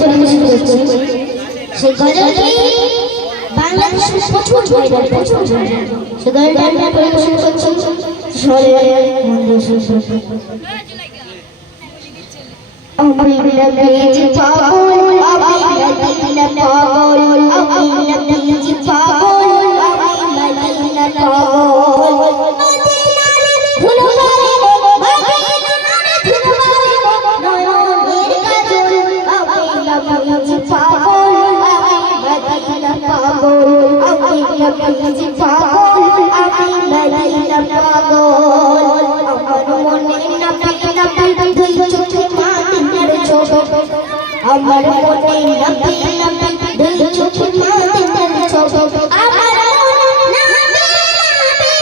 পরিবেশন করছি সেই গজলটি বাংলাদেশের প্রচুর জায়গায় প্রচুর সে গজলটি আমি পরিবেশন করছি স্বরে আমি নবীজি পাগল আমি মদিনা পাগল আমি নবীজি পাগল আমি মদিনা পাগল মদিনার ধুলোবালি মদিনার ধুলোবালি নয়নের কাজল আমি নবীজি পাগল আমি মদিনা পাগল আমি নবীজি পাগল আমি মদিনা পাগল আমার মনে নবী নবী দুই চোখে আমার মনে নবী নবী দুই চোখে মদিনার ছবি আমার মনে নবী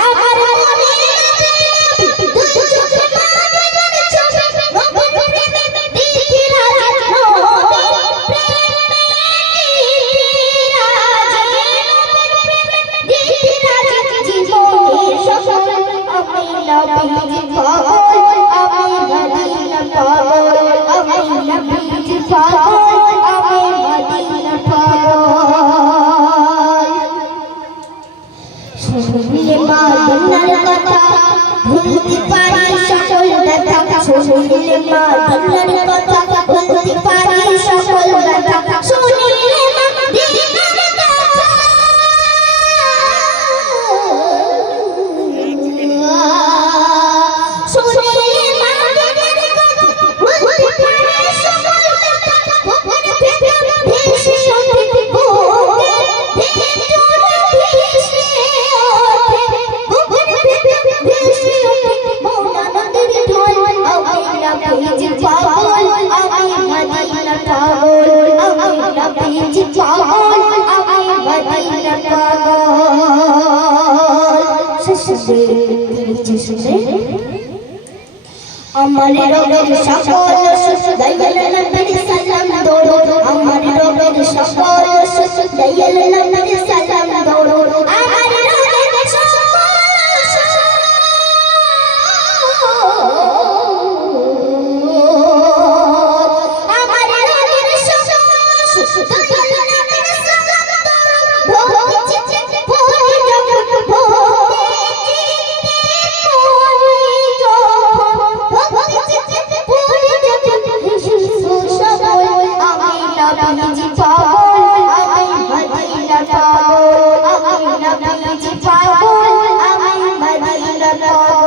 আমার মনে নবী দুই চোখে মদিনার ছবি নবীর প্রেমে দিতে রাজি নবীর প্রেমে দিতে রাজি জীবনের সফল আমি নবীজি পাগল আমি মদিনা পাগল আমি নবীজি পাগল আমি মদিনা পাগল শুনলে মদিনার কথা ভুলতে পারি সকল ব্যথা শুনলে মদিনার কথা ভুলতে পারি সকল ব্যথা শুনলে মদিনার কথা আমার রবের সকল দয়াল নবীর সালাম দৌড় আমার রবের সকল দয়াল নবীর সালাম দৌড় আমার রবের সকল আমার রবের সকল দয়াল নবীর সালাম দৌড় নবীজি পাগল আমি মদিনা পাগল আমি নবীজি পাগল আমি মদিনা পাগল